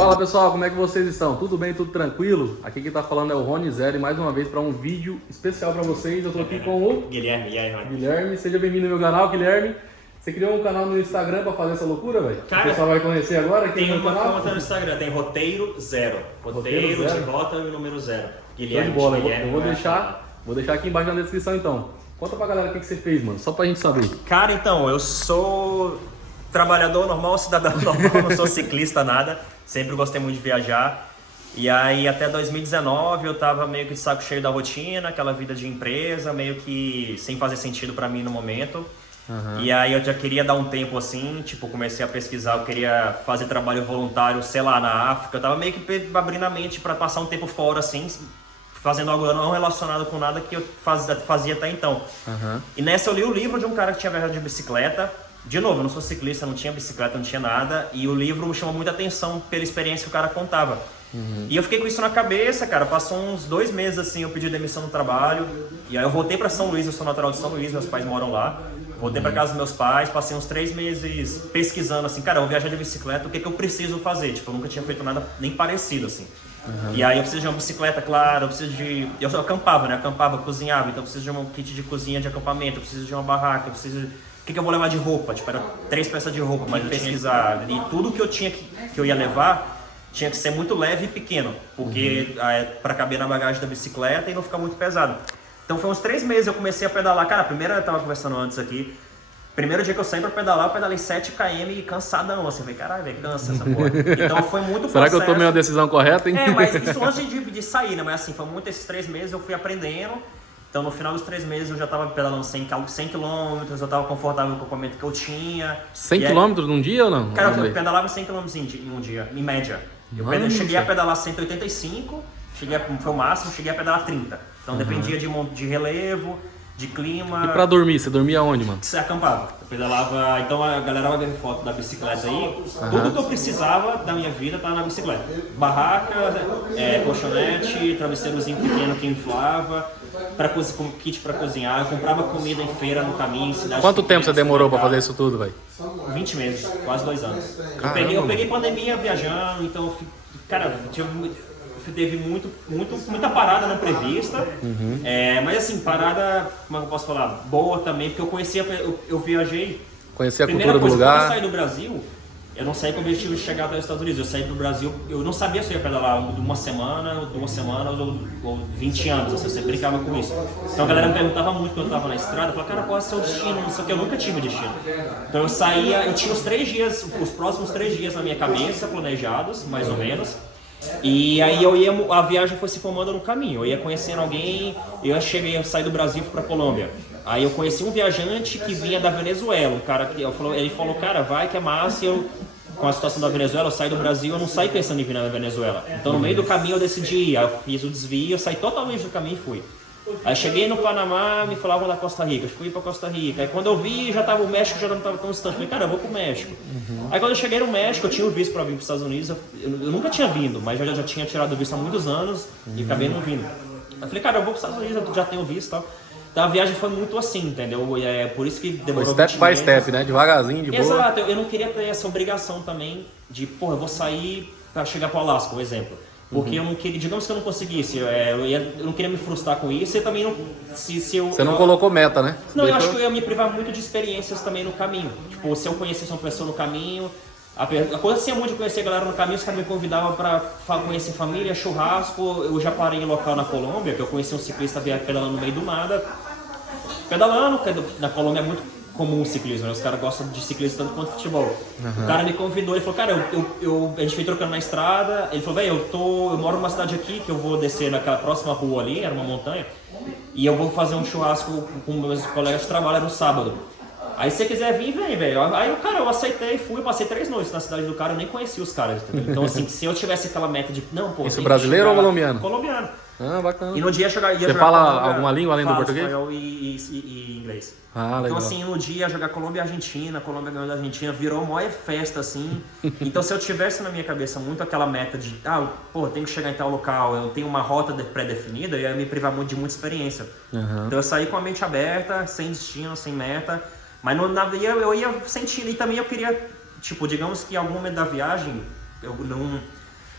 Fala pessoal, como é que vocês estão? Tudo bem, tudo tranquilo? Aqui quem tá falando é o Rony Zero e mais uma vez para um vídeo especial para vocês. Eu tô aqui com o Guilherme, e aí, Rony? Guilherme, seja bem-vindo ao meu canal, Guilherme. Você criou um canal no Instagram para fazer essa loucura, velho? Cara, o pessoal vai conhecer agora aqui tem no uma canal? conta no Instagram, tem Roteiro Zero. Roteiro Zero? de rota e número zero. Show Guilherme, de bola, Guilherme, eu vou deixar aqui embaixo na descrição então. Conta pra galera o que você fez, mano, só pra gente saber. Cara, então, eu sou trabalhador normal, cidadão normal, não sou ciclista, nada. Sempre gostei muito de viajar. E aí, até 2019, eu tava meio que de saco cheio da rotina, aquela vida de empresa, meio que sem fazer sentido pra mim no momento. E aí eu já queria dar um tempo assim, tipo, comecei a pesquisar, eu queria fazer trabalho voluntário, sei lá, na África. Eu tava meio que abrindo a mente pra passar um tempo fora, assim, fazendo algo não relacionado com nada que eu fazia até então. E nessa eu li o livro de um cara que tinha viajado de bicicleta. De novo, eu não sou ciclista, não tinha bicicleta, não tinha nada. E o livro me chamou muita atenção pela experiência que o cara contava. E eu fiquei com isso na cabeça, cara. Passou uns 2 meses assim, eu pedi demissão do trabalho. E aí eu voltei pra São Luís, eu sou natural de São Luís, meus pais moram lá. Voltei pra casa dos meus pais, passei uns 3 meses pesquisando assim, cara, eu vou viajar de bicicleta, o que eu preciso fazer? Tipo, eu nunca tinha feito nada nem parecido assim. E aí eu preciso de uma bicicleta, claro, eu preciso de... Eu acampava, né? Acampava, cozinhava, então eu preciso de um kit de cozinha de acampamento, eu preciso de uma barraca, eu preciso... O que eu vou levar de roupa? Tipo, era 3 peças de roupa, mas eu pesquisar. E tudo que eu tinha que eu ia levar tinha que ser muito leve e pequeno, porque para caber na bagagem da bicicleta e não ficar muito pesado. Então foi uns 3 meses eu comecei a pedalar. Cara, primeiro eu tava conversando antes aqui. Primeiro dia que eu saí pra pedalar, eu pedalei 7 km e cansadão. Assim, falei, caralho, velho, cansa essa porra. Então foi muito Será processo. que eu tomei uma decisão correta, hein? Mas isso antes de sair, né? Mas assim, foi muito esses 3 meses eu fui aprendendo. Então no final dos 3 meses eu já tava pedalando 100 km, eu tava confortável com o equipamento que eu tinha. 100 km num dia ou não? Cara, eu pedalava 100 km em um dia, em média. Eu cheguei a pedalar 185, foi o máximo, cheguei a pedalar 30. Então dependia de relevo, de clima. E pra dormir, você dormia onde, mano? Você acampava. Eu pedalava, então a galera vai ver foto da bicicleta aí. Tudo que eu precisava da minha vida tava na bicicleta. Barraca, colchonete, travesseirozinho pequeno que inflava, kit pra cozinhar. Eu comprava comida em feira no caminho. Quanto tempo você demorou pra fazer isso tudo, velho? 20 meses, quase 2 anos. Caramba, eu peguei pandemia viajando, então, cara, teve muita parada não prevista. Mas assim, parada, como é que eu posso falar? Boa também, porque eu conhecia, eu viajei. Conhecia a cultura do lugar. Quando eu saí do Brasil, eu não saí com o objetivo de chegar até os Estados Unidos. Eu saí do Brasil, eu não sabia se eu ia pedalar de uma semana, 2 semanas ou 20 anos. Assim, eu sempre brincava com isso. Então a galera me perguntava muito quando eu tava na estrada. Eu falava, cara, qual é o seu destino? Não sei o que, eu nunca tive destino. Então eu saía, eu tinha os próximos 3 dias na minha cabeça, planejados, mais ou menos. E aí a viagem foi se formando no caminho. Eu ia conhecendo alguém, eu saí do Brasil e fui pra Colômbia. Aí eu conheci um viajante que vinha da Venezuela, um cara que ele falou, cara, vai que é massa. E eu, com a situação da Venezuela, eu saí do Brasil, eu não saí pensando em vir na Venezuela. Então no meio do caminho eu decidi ir, eu fiz o desvio, eu saí totalmente do caminho e fui. Aí cheguei no Panamá, me falavam da Costa Rica, eu fui pra Costa Rica. Aí quando eu vi, o México já não estava tão distante. Falei, cara, eu vou pro México. Aí quando eu cheguei no México, eu tinha o visto pra vir pros Estados Unidos. Eu nunca tinha vindo, mas eu já tinha tirado o visto há muitos anos e acabei não vindo. Eu falei, cara, eu vou pros Estados Unidos, eu já tenho visto e tal. Então a viagem foi muito assim, entendeu? É por isso que demorou. Foi step by step, né? Devagarzinho, de boa. Exato, eu não queria ter essa obrigação também de, porra, eu vou sair pra chegar pro Alasca, por exemplo. Porque eu não queria, digamos que eu não conseguisse, eu não queria me frustrar com isso e também não. Você não colocou meta, né? Não, eu acho que eu ia me privar muito de experiências também no caminho. Tipo, se eu conhecesse uma pessoa no caminho. Acontecia muito de conhecer a galera no caminho, os caras me convidavam pra conhecer família, churrasco. Eu já parei em local na Colômbia, que eu conheci um ciclista pedalando no meio do nada. Pedalando, porque na Colômbia é muito comum o ciclismo, né? Os caras gostam de ciclismo tanto quanto futebol. O cara me convidou, ele falou, cara, a gente foi trocando na estrada. Ele falou, velho, eu moro numa cidade aqui que eu vou descer naquela próxima rua ali, era uma montanha, e eu vou fazer um churrasco com meus colegas de trabalho no sábado. Aí se você quiser vir, vem, velho. Aí, cara, eu aceitei, fui, eu passei 3 noites na cidade do cara, eu nem conhecia os caras, entendeu? Então, assim, se eu tivesse aquela meta de, não, pô... Isso brasileiro ou colombiano? Colombiano. Ah, bacana. E no dia Você fala alguma língua além do português? Espanhol e inglês. Ah, legal. Então, assim, no dia jogar Colômbia e Argentina, a Colômbia ganhou da Argentina, virou uma festa, assim. Então, se eu tivesse na minha cabeça muito aquela meta de, pô, eu tenho que chegar em tal local, eu tenho uma rota pré-definida, eu ia me privar muito de muita experiência. Então, eu saí com a mente aberta, sem destino, sem meta. Mas eu ia sentindo, e também eu queria, tipo, digamos que em algum momento da viagem, eu não...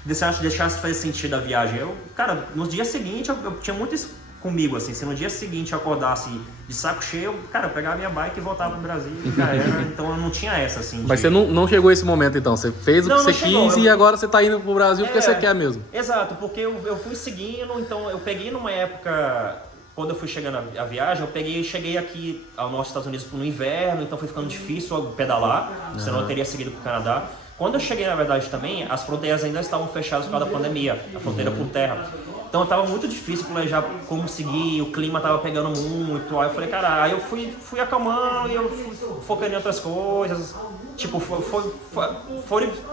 deixasse de fazer sentido a viagem. Cara, no dia seguinte eu tinha muito isso comigo, assim, se no dia seguinte eu acordasse de saco cheio, cara, eu pegava minha bike e voltava pro Brasil e já era, então eu não tinha essa, assim. Mas você não chegou a esse momento, então, você fez o que você quis e agora você tá indo pro Brasil porque você quer mesmo. Exato, porque eu fui seguindo, então eu peguei numa época, quando eu fui chegando a viagem, cheguei aqui ao norte dos Estados Unidos no inverno, então foi ficando difícil pedalar, senão eu teria seguido pro Canadá. Quando eu cheguei, na verdade, também, as fronteiras ainda estavam fechadas por causa da pandemia, a fronteira por terra. Então estava muito difícil planejar como seguir, o clima estava pegando muito. Aí eu falei, cara, aí eu fui acalmando e eu fui focando em outras coisas. Tipo,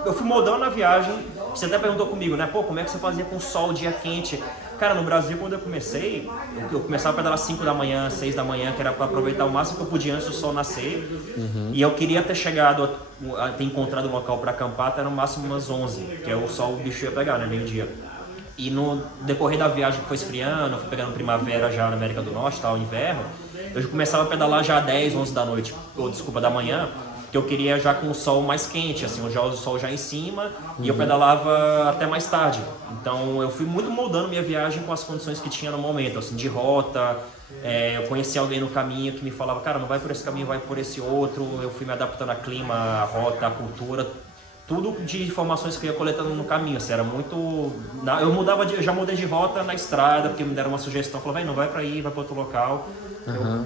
eu fui moldando a viagem. Você até perguntou comigo, né? Pô, como é que você fazia com sol, dia quente? Cara, no Brasil, quando eu comecei, eu começava a pedalar 5 da manhã, 6 da manhã, que era para aproveitar o máximo que eu podia antes do sol nascer. E eu queria ter ter encontrado um local para acampar até no máximo umas 11, que é o sol, o bicho ia pegar, né? Meio-dia. E no decorrer da viagem que foi esfriando, eu fui pegando primavera já na América do Norte, tá, o inverno, eu já começava a pedalar já às 10, 11 da noite, ou desculpa, da manhã, que eu queria já com o sol mais quente, assim, o sol já em cima, e eu pedalava até mais tarde. Então eu fui muito moldando minha viagem com as condições que tinha no momento, assim, de rota. Eu conheci alguém no caminho que me falava, cara, não vai por esse caminho, vai por esse outro. Eu fui me adaptando a clima, a rota, a cultura, tudo de informações que eu ia coletando no caminho, assim, era muito... Eu já mudei de rota na estrada, porque me deram uma sugestão, falaram, não vai pra aí, vai pra outro local.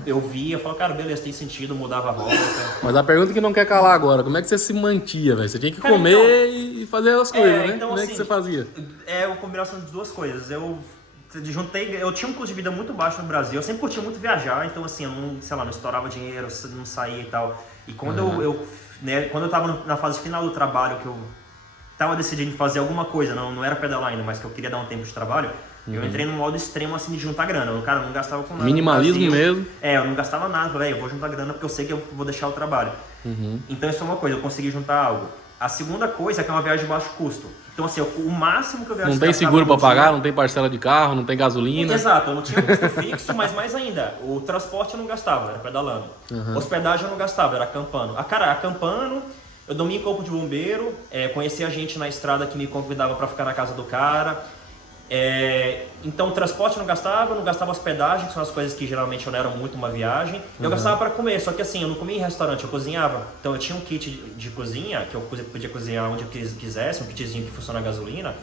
Eu via, falava, cara, beleza, tem sentido, mudava a rota. Mas a pergunta que não quer calar agora, como é que você se mantia, velho? Você tinha que comer e fazer as coisas, né? Então, como é assim, que você fazia? É uma combinação de duas coisas. Eu tinha um custo de vida muito baixo no Brasil, eu sempre curtia muito viajar, então assim, eu não estourava dinheiro, não saía e tal. E quando quando eu tava na fase final do trabalho, que eu tava decidindo fazer alguma coisa, não era pedalar ainda, mas que eu queria dar um tempo de trabalho, eu entrei num modo extremo assim de juntar grana. Cara, eu não gastava com nada. Minimalismo mesmo? Eu não gastava nada, falei, eu vou juntar grana porque eu sei que eu vou deixar o trabalho. Então isso é uma coisa, eu consegui juntar algo. A segunda coisa é que é uma viagem de baixo custo. Então assim, o máximo que eu viajava... Não tem seguro pra pagar, não tem parcela de carro, não tem gasolina. Exato, eu não tinha custo fixo, mas mais ainda, o transporte eu não gastava, era pedalando. Hospedagem eu não gastava, era acampando. Acampando, eu dormia em corpo de bombeiro, conhecia gente na estrada que me convidava para ficar na casa do cara. Então o transporte eu não gastava hospedagem, que são as coisas que geralmente eu não era muito uma viagem. Eu gastava para comer, só que assim, eu não comia em restaurante, eu cozinhava. Então eu tinha um kit de cozinha, que eu podia cozinhar onde eu quisesse, um kitzinho que funciona a gasolina.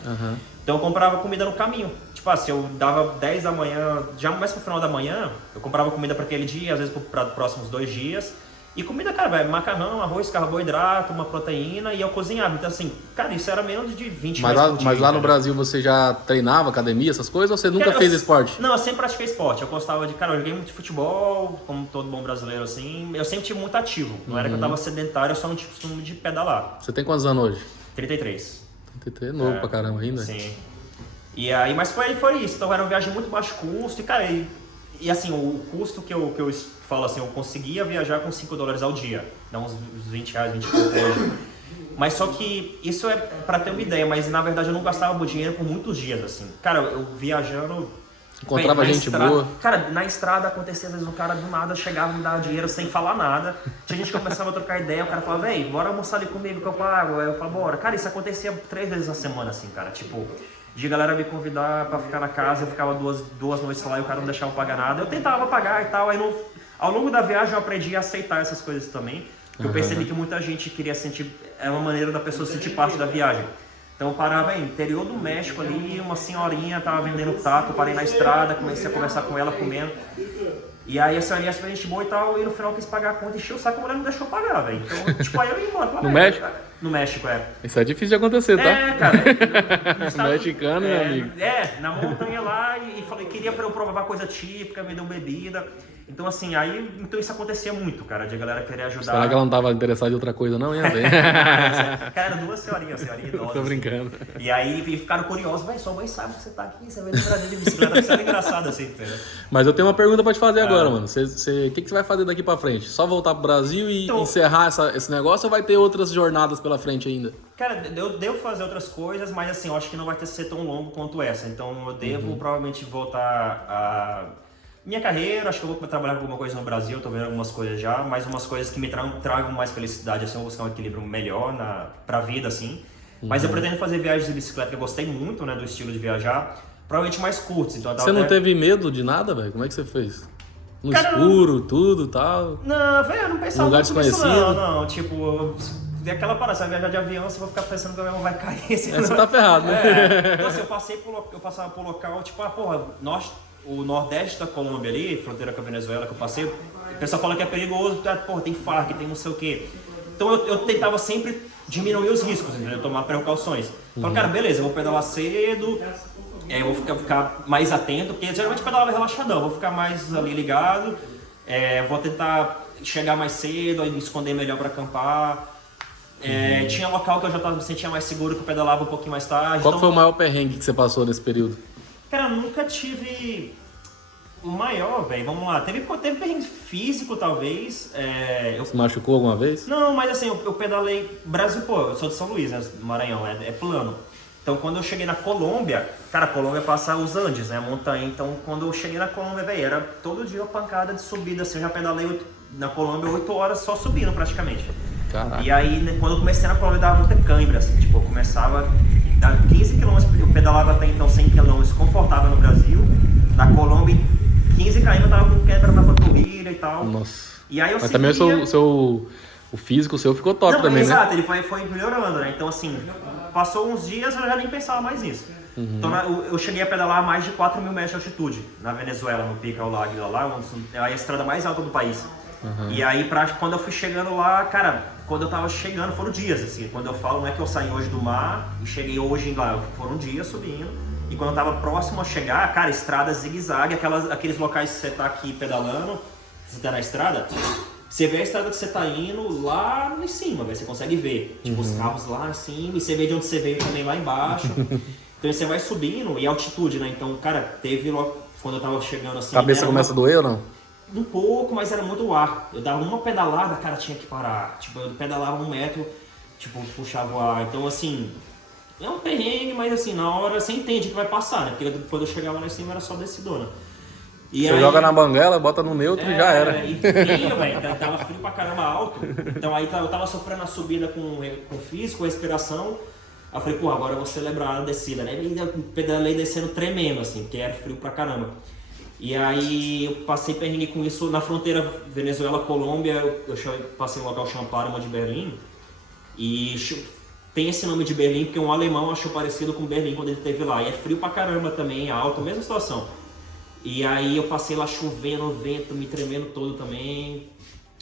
Então eu comprava comida no caminho. Tipo assim, eu dava 10 da manhã, já mais pro final da manhã, eu comprava comida para aquele dia, às vezes para os próximos 2 dias. E comida, cara, velho, macarrão, arroz, carboidrato, uma proteína e eu cozinhava. Então, assim, cara, isso era menos de 20 reais por dia. Mas lá no Brasil você já treinava academia, essas coisas, ou você nunca fez esporte? Não, eu sempre pratiquei esporte. Eu gostava de, cara, eu joguei muito futebol, como todo bom brasileiro, assim. Eu sempre tive muito ativo. Não era que eu tava sedentário, eu só não tinha costume de pedalar. Você tem quantos anos hoje? 33. 33 é novo pra caramba ainda. Sim. E aí, mas foi isso. Então era uma viagem muito baixo custo e, cara, e assim, o custo que eu falo assim, eu conseguia viajar com $5 ao dia, dá uns 20 reais, 20 hoje. Mas só que isso é pra ter uma ideia, mas na verdade eu não gastava meu dinheiro por muitos dias, assim. Cara, eu viajando... Encontrava gente boa. Cara, na estrada acontecia, às vezes o cara do nada chegava e me dava dinheiro sem falar nada. Tinha gente que começava a trocar ideia, o cara falava, véi, bora almoçar ali comigo que eu pago. Aí eu falava, bora. Cara, isso acontecia 3 vezes na semana, assim, cara, tipo... De galera me convidar pra ficar na casa, eu ficava duas noites lá e o cara não deixava eu pagar nada. Eu tentava pagar e tal, aí ao longo da viagem eu aprendi a aceitar essas coisas também. Porque eu percebi que muita gente queria sentir, é uma maneira da pessoa sentir parte da viagem. Então eu parava no interior do México ali, uma senhorinha tava vendendo taco, eu parei na estrada, comecei a conversar com ela, comendo. E aí a senhorinha super gente boa e tal, e no final quis pagar a conta, encheu o saco, a mulher não deixou pagar, velho. Então, tipo, aí eu ia embora. No México? No México, Isso é difícil de acontecer, tá? Cara. Mexicano, meu amigo. Na montanha lá, e falei, queria pra eu provar coisa típica, me deu bebida. Então, assim, então isso acontecia muito, cara, de a galera querer ajudar. Será que ela não tava interessada em outra coisa, não? Ia ver. Cara, eram 2 senhorinhas idosas. Tô brincando. E aí ficaram curiosos, velho, sua mãe sabe que você tá aqui, você vai no Brasil de bicicleta, isso era engraçado assim, entendeu? Mas eu tenho uma pergunta pra te fazer agora, mano. O que você vai fazer daqui pra frente? Só voltar pro Brasil e encerrar esse negócio ou vai ter outras jornadas pela frente ainda? Cara, eu devo fazer outras coisas, mas assim, eu acho que não vai ter ser tão longo quanto essa. Então eu devo provavelmente voltar a minha carreira, acho que eu vou trabalhar com alguma coisa no Brasil, tô vendo algumas coisas já, mas umas coisas que me tragam mais felicidade, assim, eu vou buscar um equilíbrio melhor pra vida, assim. Mas eu pretendo fazer viagens de bicicleta, que eu gostei muito, né, do estilo de viajar, provavelmente mais curtos. Então, Você não teve medo de nada, velho? Como é que você fez? No Cara, escuro, tudo e tal? Não, velho, eu não pensava Lugar muito nisso desconhecido? não. Tipo, tem aquela parada, você vai viajar de avião, você vai ficar pensando que o avião vai cair. Assim, Você tá ferrado, né? Então, assim, eu passava por local, tipo, o nordeste da Colômbia ali, fronteira com a Venezuela que eu passei, o pessoal fala que é perigoso, porra, tem Farc, tem não sei o quê. Então eu tentava sempre diminuir os riscos, entendeu? Tomar precauções. Então, cara, beleza, eu vou pedalar cedo, eu vou ficar mais atento, porque geralmente pedalava relaxadão, vou ficar mais ali ligado, vou tentar chegar mais cedo, aí me esconder melhor para acampar. Tinha local que eu já me sentia mais seguro, que eu pedalava um pouquinho mais tarde. Qual foi o maior perrengue que você passou nesse período? Cara, eu nunca tive o maior, velho. Vamos lá. Teve perrengue físico, talvez. Você machucou alguma vez? Não, mas assim, eu pedalei... Brasil, pô, eu sou de São Luís, né? Maranhão, é plano. Então, quando eu cheguei na Colômbia... Cara, a Colômbia passa os Andes, né? A montanha. Então, quando eu cheguei na Colômbia, velho, era todo dia uma pancada de subida. Assim, eu já pedalei na Colômbia 8 horas só subindo, praticamente. Caraca. E aí, né, quando eu comecei na Colômbia, dava muita cãibra, assim. Tipo, eu começava... Da 15 km, eu pedalava até então 100 km confortável no Brasil. Na Colômbia, 15 km eu tava com quebra na panturrilha e tal. Nossa. E aí eu Mas também o físico seu ficou top Não, também, exato, né? ele foi melhorando, né? Então assim, passou uns dias eu já nem pensava mais nisso. Então eu cheguei a pedalar a mais de 4 mil metros de altitude na Venezuela, no Pico ao Águila lá, é a estrada mais alta do país. E aí, quando eu fui chegando lá, cara, quando eu tava chegando, foram dias, assim. Quando eu falo, não é que eu saí hoje do mar e cheguei hoje lá, foram dias subindo. E quando eu tava próximo a chegar, cara, estrada zigue-zague, aqueles locais que você tá aqui pedalando, você tá na estrada, você vê a estrada que você tá indo lá em cima, véio, você consegue ver. Tipo, os carros lá assim, e você vê de onde você veio também lá embaixo. Então você vai subindo, e altitude, né? Então, cara, teve logo, quando eu tava chegando assim... Cabeça começa a doer ou não? Um pouco, mas era muito ar. Eu dava uma pedalada, cara, tinha que parar. Tipo, eu pedalava 1 metro, tipo, puxava o ar. Então, assim, é um perrengue, mas assim, na hora você entende que vai passar, né? Porque quando eu chegava lá em cima era só descidona. E você aí, joga na banguela, bota no neutro e já era. E frio, velho, tava frio pra caramba alto. Então aí eu tava sofrendo a subida com físico, respiração. Aí eu falei, pô, agora eu vou celebrar a descida, né? E eu pedalei descendo tremendo, assim, porque era frio pra caramba. E aí eu passei perrengue com isso na fronteira Venezuela-Colômbia, eu passei no local chamado Parma de Berlim. E tem esse nome de Berlim porque um alemão achou parecido com Berlim quando ele esteve lá. E é frio pra caramba também, alto, mesma situação. E aí eu passei lá chovendo, vento, me tremendo todo também.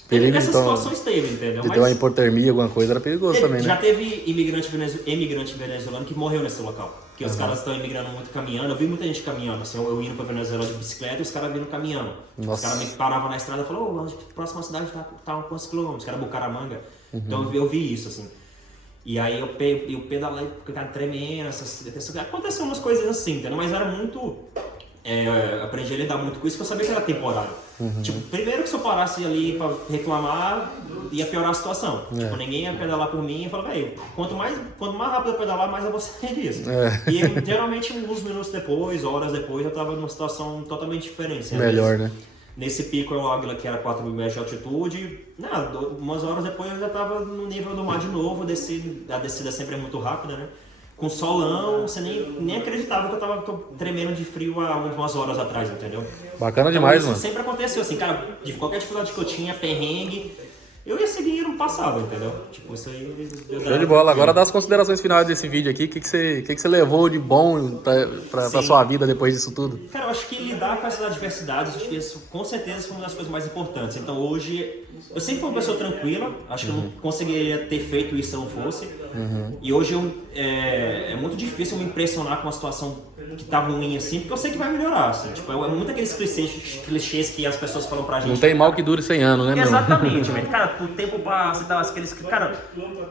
Perigo, Essas então, situações teve, entendeu? Se deu uma hipotermia, alguma coisa, era perigoso também, Já né? teve imigrante venezuelano que morreu nesse local. Porque os caras estão imigrando muito caminhando. Eu vi muita gente caminhando, assim, eu indo pra Venezuela de bicicleta e os caras vindo caminhando. Tipo, os caras me paravam na estrada e falavam, a próxima cidade tá a quantos quilômetros? Os caras Bucaramanga. Então eu vi isso, assim. E aí eu pedalei, porque o cara tremendo, aconteceu umas coisas assim, entendeu? Mas era muito... aprendi a lidar muito com isso, porque eu sabia que era temporário. Tipo, primeiro que se eu parasse ali pra reclamar, ia piorar a situação. Tipo, ninguém ia pedalar por mim e falar, velho, quanto mais rápido eu pedalar, mais eu vou sair disso. E geralmente, uns minutos depois, horas depois, eu tava numa situação totalmente diferente. Melhor, né? Nesse pico ao Águila, que era 4 mil metros de altitude, umas horas depois eu já tava no nível do mar de novo, a descida sempre é muito rápida, né? Com solão, você nem acreditava que eu tava tremendo de frio há umas horas atrás, entendeu? Bacana demais, isso mano. Sempre aconteceu assim, cara, de qualquer dificuldade que eu tinha, perrengue, eu ia seguir no passado, entendeu? Tipo, isso aí... Show de bola. Agora dá as considerações finais desse vídeo aqui. O que você levou de bom pra sua vida depois disso tudo? Cara, eu acho que lidar com essas adversidades, acho que isso com certeza foi uma das coisas mais importantes. Então hoje, eu sempre fui uma pessoa tranquila, acho que eu não conseguiria ter feito isso se eu não fosse. E hoje é muito difícil me impressionar com uma situação que tá ruim assim, porque eu sei que vai melhorar, assim. Tipo, é muito aqueles clichês que as pessoas falam pra gente. Não tem mal que dure 100 anos, né, meu? Exatamente, velho. Cara, o tempo passa e tal, cara,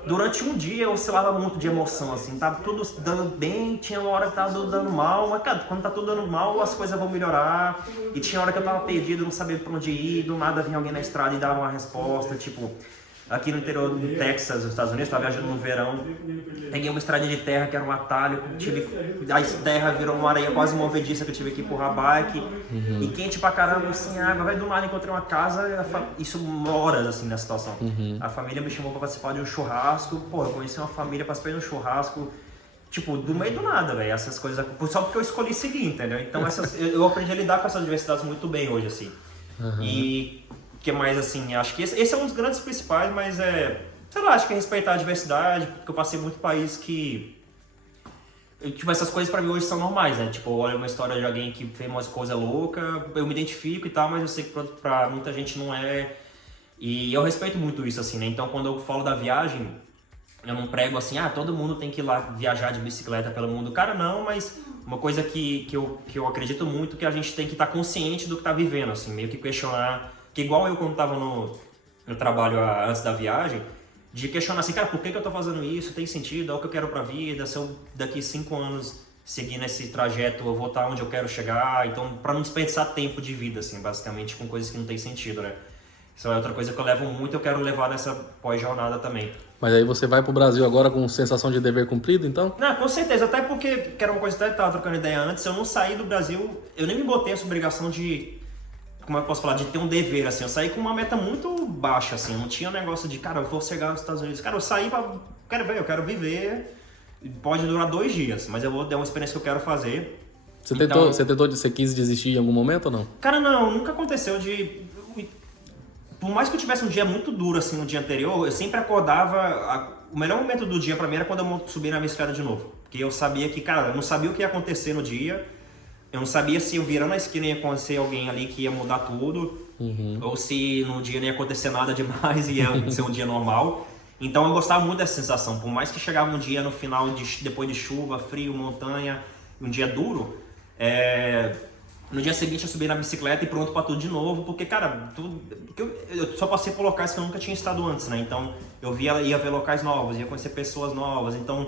durante um dia eu oscilava muito de emoção, assim, tava tudo dando bem, tinha uma hora que tava dando mal, mas, cara, quando tá tudo dando mal, as coisas vão melhorar. E tinha hora que eu tava perdido, não sabia pra onde ir, do nada vinha alguém na estrada e dava uma resposta, tipo... aqui no interior do Texas, nos Estados Unidos, estava viajando no verão, peguei uma estrada de terra que era um atalho, a terra virou uma areia quase movediça que eu tive que empurrar bike, e quente pra caramba, assim, vai do nada, encontrei uma casa, isso horas assim na situação. A família me chamou pra participar de um churrasco, pô, eu conheci uma família, participei de um churrasco, tipo, do meio do nada, velho, essas coisas, só porque eu escolhi seguir, entendeu? Então eu aprendi a lidar com essas diversidades muito bem hoje, assim. E que mais, assim, acho que esse é um dos grandes principais, mas sei lá, acho que é respeitar a diversidade, porque eu passei muito país que, tipo, essas coisas pra mim hoje são normais, né? Tipo, eu olho uma história de alguém que fez umas coisas loucas, eu me identifico e tal, mas eu sei que pra muita gente não é. E eu respeito muito isso, assim, né? Então, quando eu falo da viagem, eu não prego assim, todo mundo tem que ir lá viajar de bicicleta pelo mundo. Cara, não, mas uma coisa que eu acredito muito, que a gente tem que estar consciente do que tá vivendo, assim, meio que questionar. Que igual eu quando tava no trabalho antes da viagem, de questionar assim, cara, por que eu tô fazendo isso? Tem sentido? É o que eu quero pra vida? Se eu daqui 5 anos seguir nesse trajeto, eu vou estar onde eu quero chegar? Então, pra não desperdiçar tempo de vida, assim, basicamente, com coisas que não tem sentido, né? Isso é outra coisa que eu levo muito, eu quero levar nessa pós-jornada também. Mas aí você vai pro Brasil agora com sensação de dever cumprido, então? Não, com certeza, até porque, que era uma coisa que eu estava trocando ideia antes, eu não saí do Brasil, eu nem me botei essa obrigação de, como eu posso falar, de ter um dever, assim, eu saí com uma meta muito baixa, assim, eu não tinha um negócio de, cara, eu vou chegar nos Estados Unidos, cara, eu saí eu quero viver, pode durar 2 dias, mas eu vou dar uma experiência que eu quero fazer. Você quis desistir em algum momento ou não? Cara, não, nunca aconteceu por mais que eu tivesse um dia muito duro, assim, no dia anterior, eu sempre acordava. O melhor momento do dia pra mim era quando eu subi na bicicleta de novo. Porque eu sabia que, cara, eu não sabia o que ia acontecer no dia. Eu não sabia se eu virando a esquina ia acontecer alguém ali que ia mudar tudo. Ou se no dia não ia acontecer nada demais e ia ser um dia normal. Então eu gostava muito dessa sensação. Por mais que chegava um dia no final, depois de chuva, frio, montanha, um dia duro, no dia seguinte eu subi na bicicleta e pronto pra tudo de novo, porque, cara, eu só passei por locais que eu nunca tinha estado antes, né? Então eu ia ver locais novos, ia conhecer pessoas novas, então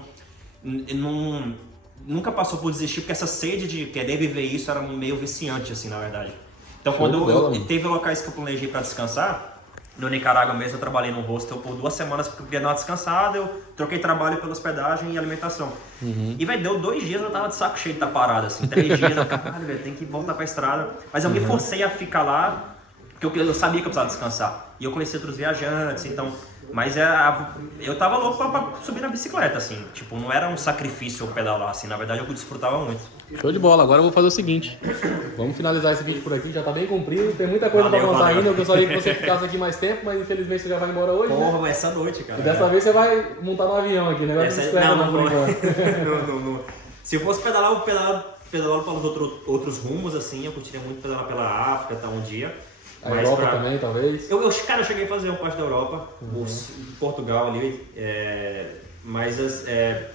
nunca passou por desistir, porque essa sede de querer viver isso era meio viciante, assim, na verdade. Então quando teve locais que eu planejei pra descansar, no Nicarágua mesmo eu trabalhei num hostel por 2 semanas porque eu queria dar uma descansada, eu troquei trabalho pela hospedagem e alimentação. E, velho, deu 2 dias, eu tava de saco cheio de estar parado, assim, 3 dias, eu, caralho, velho, tem que voltar pra estrada. Mas eu me forcei a ficar lá, porque eu sabia que eu precisava descansar. E eu conheci outros viajantes, então... Mas eu tava louco pra subir na bicicleta, assim, tipo, não era um sacrifício eu pedalar, assim, na verdade eu desfrutava muito. Show de bola, agora eu vou fazer o seguinte, vamos finalizar esse vídeo por aqui, já tá bem comprido, tem muita coisa pra contar ainda, eu gostaria que você ficasse aqui mais tempo, mas infelizmente você já vai embora hoje, Porra, né? essa noite, cara. E dessa vez você vai montar no avião aqui, né? Não. Se eu fosse pedalar, eu pedalava pelos outros rumos, assim, eu curtiria muito pedalar pela África, tá, um dia. A Europa também, talvez? Cara, eu cheguei a fazer uma parte da Europa, Portugal ali, mas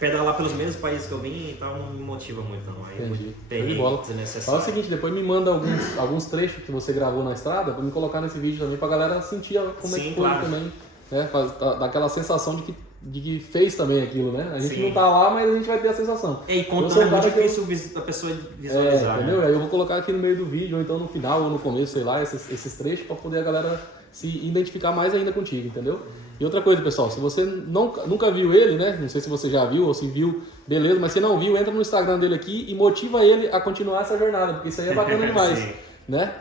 pedalar pelos mesmos países que eu vim e tal não me motiva muito, não. Aí Entendi. terrível, desnecessário. Fala o seguinte, depois me manda alguns trechos que você gravou na estrada pra me colocar nesse vídeo também pra galera sentir como é que foi também, né? Dar aquela sensação de que fez também aquilo, né? A gente não tá lá, mas a gente vai ter a sensação. E contando é muito difícil a pessoa visualizar, entendeu? né? Aí eu vou colocar aqui no meio do vídeo, ou então no final, ou no começo, sei lá, esses trechos pra poder a galera se identificar mais ainda contigo, entendeu? E outra coisa, pessoal, se você nunca viu ele, né? Não sei se você já viu ou se viu, beleza, mas se não viu, entra no Instagram dele aqui e motiva ele a continuar essa jornada, porque isso aí é bacana demais, né?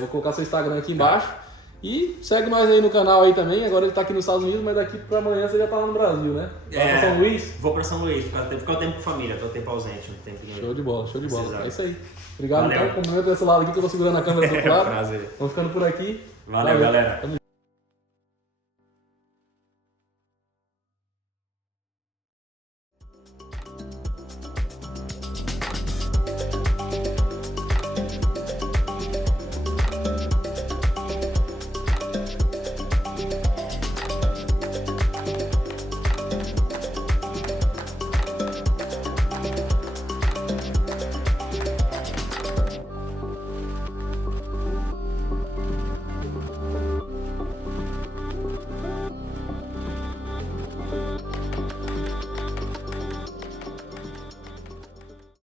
Vou colocar seu Instagram aqui embaixo. E segue nós aí no canal aí também, agora ele tá aqui nos Estados Unidos, mas daqui pra amanhã você já tá lá no Brasil, né? Vai pra São Luís? Vou pra São Luís, ficar o tempo com família, tô o tempo ausente, um tempinho. Show de bola. Precisar. É isso aí. Obrigado, Valeu. então. Cumprimento desse lado aqui que eu tô segurando a câmera do outro lado. Prazer. Vamos ficando por aqui. Valeu, galera.